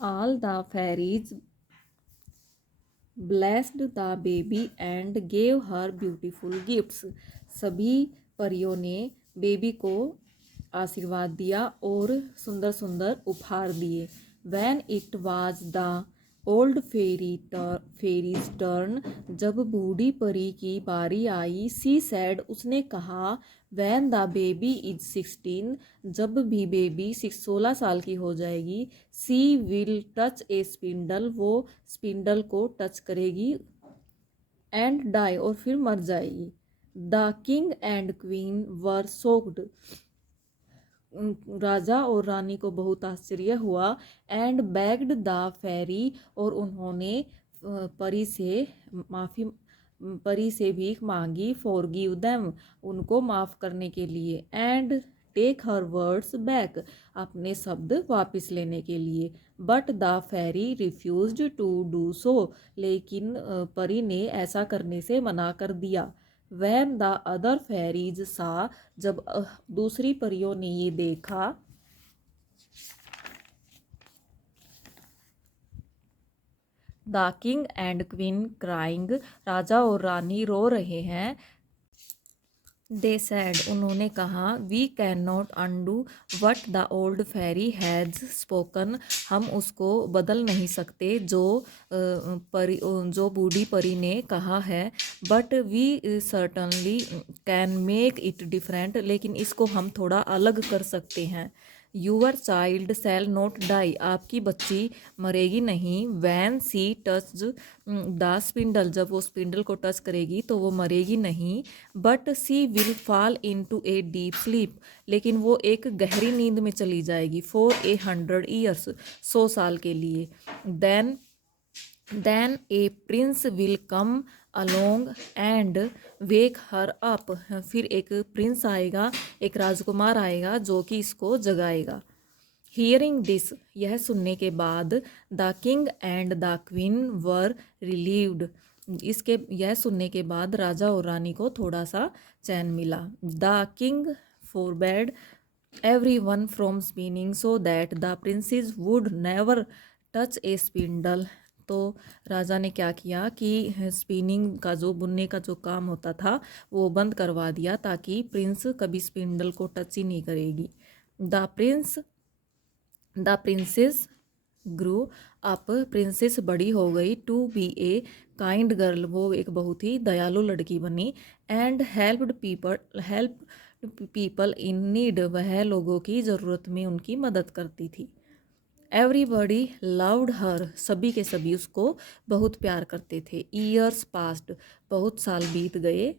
All the fairies blessed the baby and gave her beautiful gifts. सभी परियों ने baby को आशीर्वाद दिया और सुंदर सुंदर उपहार दिए. When it was the old fairy's turn, जब बूढ़ी परी की बारी आई, सी सैड, उसने कहा, वैन द बेबी इज 16, जब भी बेबी 16 साल की हो जाएगी, she will touch a spindle, वो स्पिंडल को टच करेगी, एंड डाई, और फिर मर जाएगी. The king and queen were soaked, राजा और रानी को बहुत आश्चर्य हुआ. एंड बेग्ड द फेरी, और उन्होंने परी से माफ़ी परी से भीख मांगी. फॉरगिव देम, उनको माफ़ करने के लिए. And take her words back, अपने शब्द वापस लेने के लिए. But the fairy refused to do so, लेकिन परी ने ऐसा करने से मना कर दिया. When the other fairies saw, जब दूसरी परियों ने ये देखा, the king and queen crying, राजा और रानी रो रहे हैं. दे सैड, उन्होंने कहा, we can not undo what the old fairy has spoken, हम उसको बदल नहीं सकते जो बूढ़ी परी ने कहा है. But we certainly can make it different, लेकिन इसको हम थोड़ा अलग कर सकते हैं. Your child shall not die, आपकी बच्ची मरेगी नहीं. When she touch the spindle, जब वो स्पिंडल को टच करेगी तो वो मरेगी नहीं. But she will fall into a deep sleep, लेकिन वो एक गहरी नींद में चली जाएगी. फॉर 100 years, 100 साल के लिए. Then a prince will come along and wake her up, फिर एक प्रिंस आएगा, एक राजकुमार आएगा जो कि इसको जगाएगा. हियरिंग दिस, यह सुनने के बाद, the king and the queen were relieved, इसके यह सुनने के बाद राजा और रानी को थोड़ा सा चैन मिला. The king forbade everyone from spinning so that the princes would never touch a spindle. तो राजा ने क्या किया कि स्पिनिंग का जो बुनने का जो काम होता था वो बंद करवा दिया, ताकि प्रिंस कभी स्पिंडल को टच ही नहीं करेगी. The princess grew up, princess बड़ी हो गई. To be a kind girl, वो एक बहुत ही दयालु लड़की बनी. And help people in need, वह लोगों की ज़रूरत में उनकी मदद करती थी. एवरीबडी लव्ड हर, सभी के सभी उसको बहुत प्यार करते थे. ईयर्स पास्ड, बहुत साल बीत गए.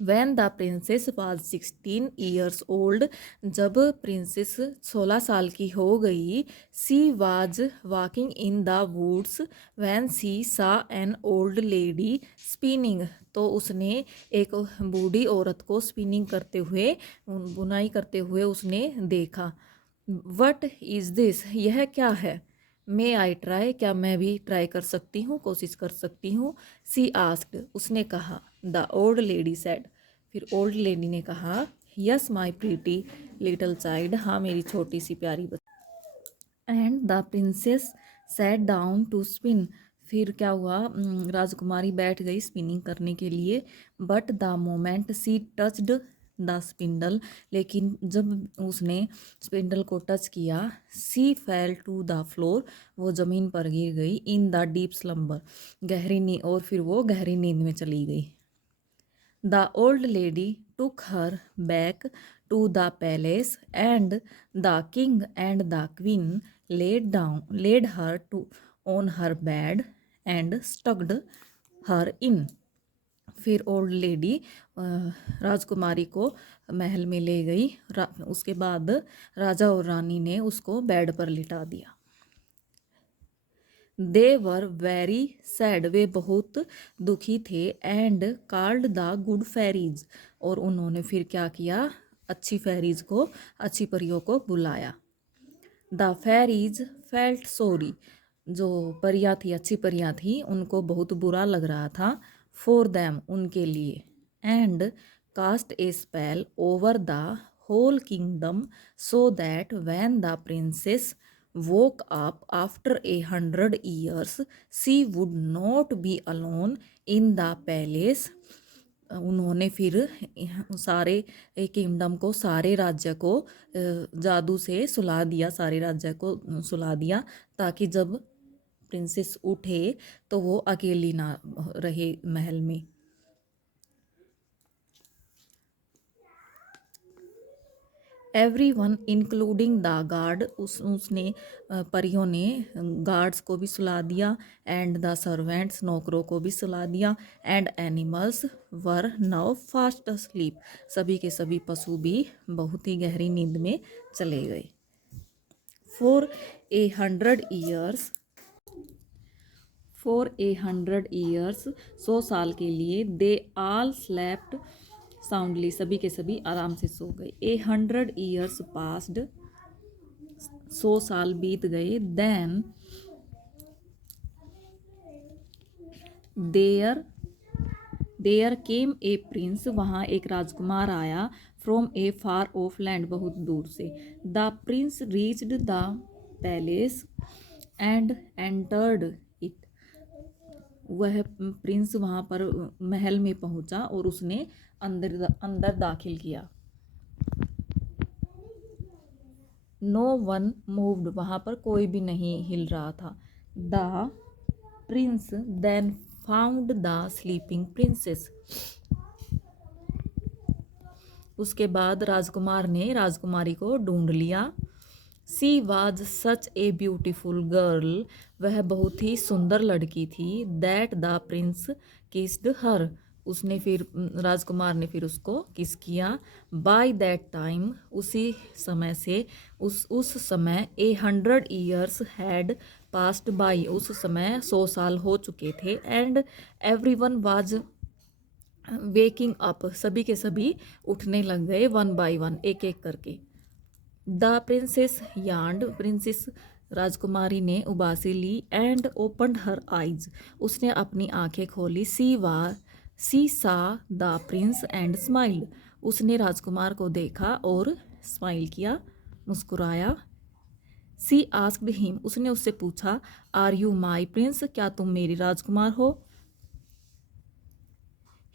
When the princess was 16 years old, जब प्रिंसेस 16 साल की हो गई, she was walking in the woods when she saw an old lady spinning, तो उसने एक बूढ़ी औरत को स्पिनिंग करते हुए, बुनाई करते हुए उसने देखा. What is this, यह क्या है? मे आई ट्राई, क्या मैं भी ट्राई कर सकती हूँ, कोशिश कर सकती हूँ. सी आस्क्ड, उसने कहा. द ओल्ड लेडी सेड, फिर ओल्ड लेडी ने कहा, yes my pretty little child, हाँ मेरी छोटी सी प्यारी बच्ची. And the princess sat down to spin, फिर क्या हुआ, राजकुमारी बैठ गई स्पिनिंग करने के लिए. But the moment she touched the spindle, लेकिन जब उसने स्पिंडल को टच किया, she fell to the floor, वो ज़मीन पर गिर गई. इन द डीप स्लम्बर, गहरी नींद, और फिर वो गहरी नींद में चली गई. The old lady took her back to the palace and the king and the queen led her to on her bed and tucked her in. फिर ओल्ड लेडी राजकुमारी को महल में ले गई. उसके बाद राजा और रानी ने उसको बेड पर लिटा दिया. दे वर वेरी सैड, वे बहुत दुखी थे. And called the good fairies, और उन्होंने फिर क्या किया, अच्छी फेरीज को, अच्छी परियों को बुलाया. द फेरीज फेल्ट सॉरी, जो परियां थी, अच्छी परियां थी, उनको बहुत बुरा लग रहा था. फॉर देम, उनके लिए. And cast a spell over the whole kingdom so that when the princess woke up after 100 years, she would not be alone in the palace. उन्होंने फिर सारे किंगडम को, सारे राज्य को जादू से सुला दिया, सारे राज्य को सुला दिया, ताकि जब प्रिंसेस उठे तो वो अकेली ना रहे महल में। एवरीवन इंक्लूडिंग द गार्ड, उसने परियों ने गार्ड्स को भी सुला दिया, एंड द सर्वेंट्स, नौकरों को भी सुला दिया, and animals were now fast asleep, सभी के सभी पशु भी बहुत ही गहरी नींद में चले गए। फॉर 100 years 100 साल के लिए, दे ऑल स्लेप्ट साउंडली, सभी के सभी आराम से सो गए। 100 years passed, 100 साल बीत गए। Then there came a prince, वहाँ एक राजकुमार आया। From a far off land, बहुत दूर से। The prince reached the palace and entered it, वह प्रिंस वहाँ पर महल में पहुँचा और उसने अंदर दाखिल किया। नो वन मूव्ड, वहाँ पर कोई भी नहीं हिल रहा था। The prince then found the sleeping princess, उसके बाद राजकुमार ने राजकुमारी को ढूंढ लिया। She was such a beautiful girl, वह बहुत ही सुंदर लड़की थी। That the prince kissed her, उसने फिर राजकुमार ने फिर उसको किस किया। बाय दैट टाइम, उसी समय से, उस समय 100 years हैड पास्ड बाई, उस समय 100 साल हो चुके थे। And everyone was waking up, सभी के सभी उठने लग गए, वन बाय वन, एक एक करके। द प्रिंसेस यार्ड, प्रिंसेस राजकुमारी ने उबासी ली। एंड ओपनड हर आइज, उसने अपनी आंखें खोली। सी सा द प्रिंस एंड स्माइल्ड, उसने राजकुमार को देखा और स्माइल किया, मुस्कुराया। सी आस्क्ड हिम, उसने उससे पूछा, आर यू माई प्रिंस, क्या तुम मेरी राजकुमार हो?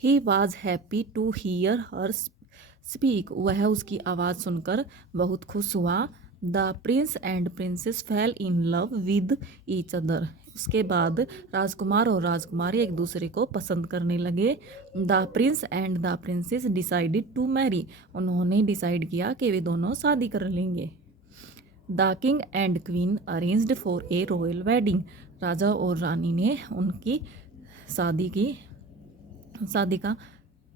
He was happy to hear her speak, वह उसकी आवाज़ सुनकर बहुत खुश हुआ। The prince and princess fell in love with each other, उसके बाद राजकुमार और राजकुमारी एक दूसरे को पसंद करने लगे। The prince and the princess decided to marry, उन्होंने डिसाइड किया कि वे दोनों शादी कर लेंगे। The king and queen arranged for a royal wedding, राजा और रानी ने उनकी शादी का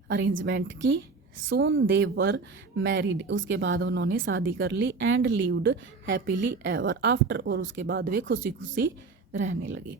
अरेंजमेंट की। सून दे वर मैरिड, उसके बाद उन्होंने शादी कर ली। And lived happily ever after, और उसके बाद वे खुशी खुशी रहने लगे।